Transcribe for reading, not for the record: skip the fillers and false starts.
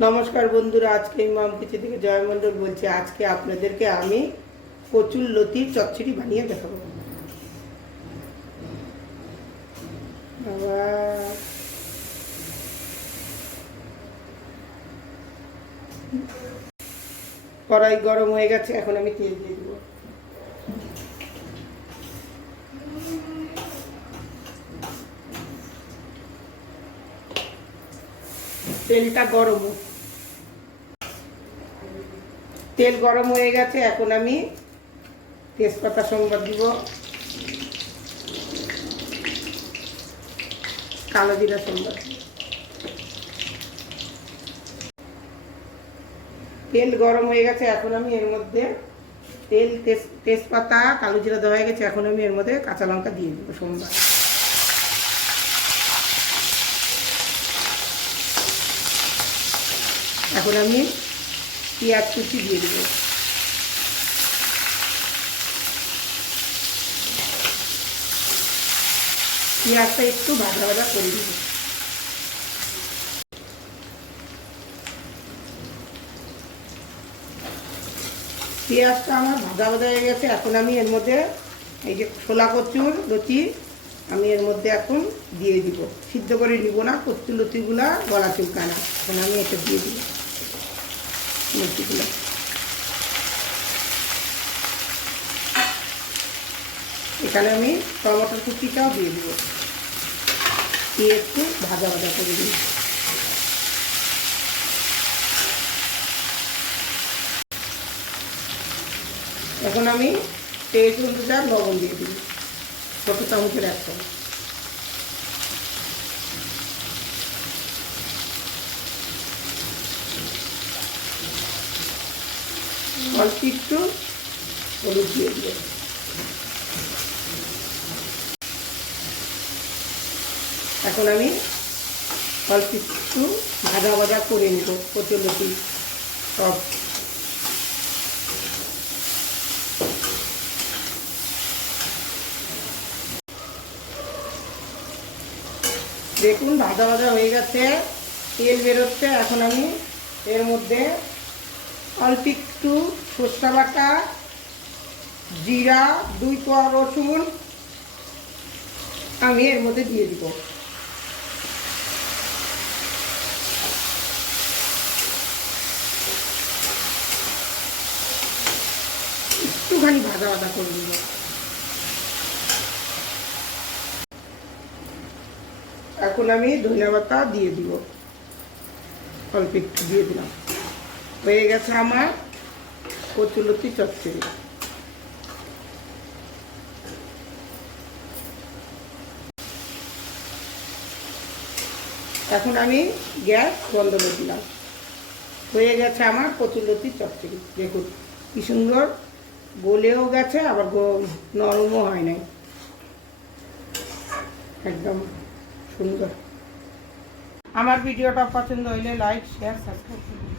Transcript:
नमस्कार बंधुरा आज के माम किचन থেকে জয় মণ্ডল বলছি। আজকে আপনাদেরকে আমি কচুর লতির চচ্চড়ি বানিয়ে দেখাবো। কড়াই গরম হয়ে গেছে, এখন আমি তেল দিয়ে দেব। তেলটা গরম, তেল গরম হয়ে গেছে, এখন আমি তেজপাতা সম্বাদ দিব, কালো জিরা সম্বাদ। তেল গরম হয়ে গেছে, এখন আমি এর মধ্যে তেজপাতা কালো জিরা দেওয়া হয়ে গেছে, এখন আমি এর মধ্যে কাঁচা লঙ্কা দিয়ে দেবো সম্বাদ। এখন আমি পেঁয়াজ কুচি দিয়ে দেবো। পেঁয়াজটা একটু ভাজা ভাজা করে দেবো। পেঁয়াজটা আমার ভাজা ভাজা হয়ে গেছে, এখন আমি এর মধ্যে এই যে ছোলা কচুর লতি আমি এর মধ্যে এখন দিয়ে দিব। সিদ্ধ করে নিব না, কচুর লতিগুলা গলা চুলকায় না। এখন আমি এটা দিয়ে দিব লতিগুলো। এখানে আমি টমেটোর কুচিটাও দিয়ে দিব, দিয়ে একটু ভাজা ভাজা করে দিই। এখন আমি টেস্ট অনুযায়ী লবণ দিয়ে দিই, ছোটো চামচের এক চামচ। অল্প একটু হলুদ দিয়ে দিব। এখন আমি অল্প একটু ভাজা ভাজা করে নেব কচুর লতি সব। দেখুন ভাজা ভাজা হয়ে গেছে, তেল বেরোচ্ছে। এখন আমি এর মধ্যে অল্প একটু সরষে বাটা, জিরা, 2 কোয়া রসুন আমি এর মধ্যে দিয়ে দিব। একটুখানি ভাজা ভাজা করে দিব। এখন আমি ধনিয়া পাতা দিয়ে দিব, অল্প একটু দিয়ে দিলাম। হয়ে গেছে আমার কচুর লতি চচ্চড়ি। এখন আমি গ্যাস বন্ধ করে দিলাম। হয়ে গেছে আমার কচুর লতি চচ্চড়ি। দেখুন কি সুন্দর গলেও গেছে, আবার নরমও হয় নাই, একদম সুন্দর। আমার ভিডিওটা পছন্দ হইলে লাইক, শেয়ার, সাবস্ক্রাইব করুন।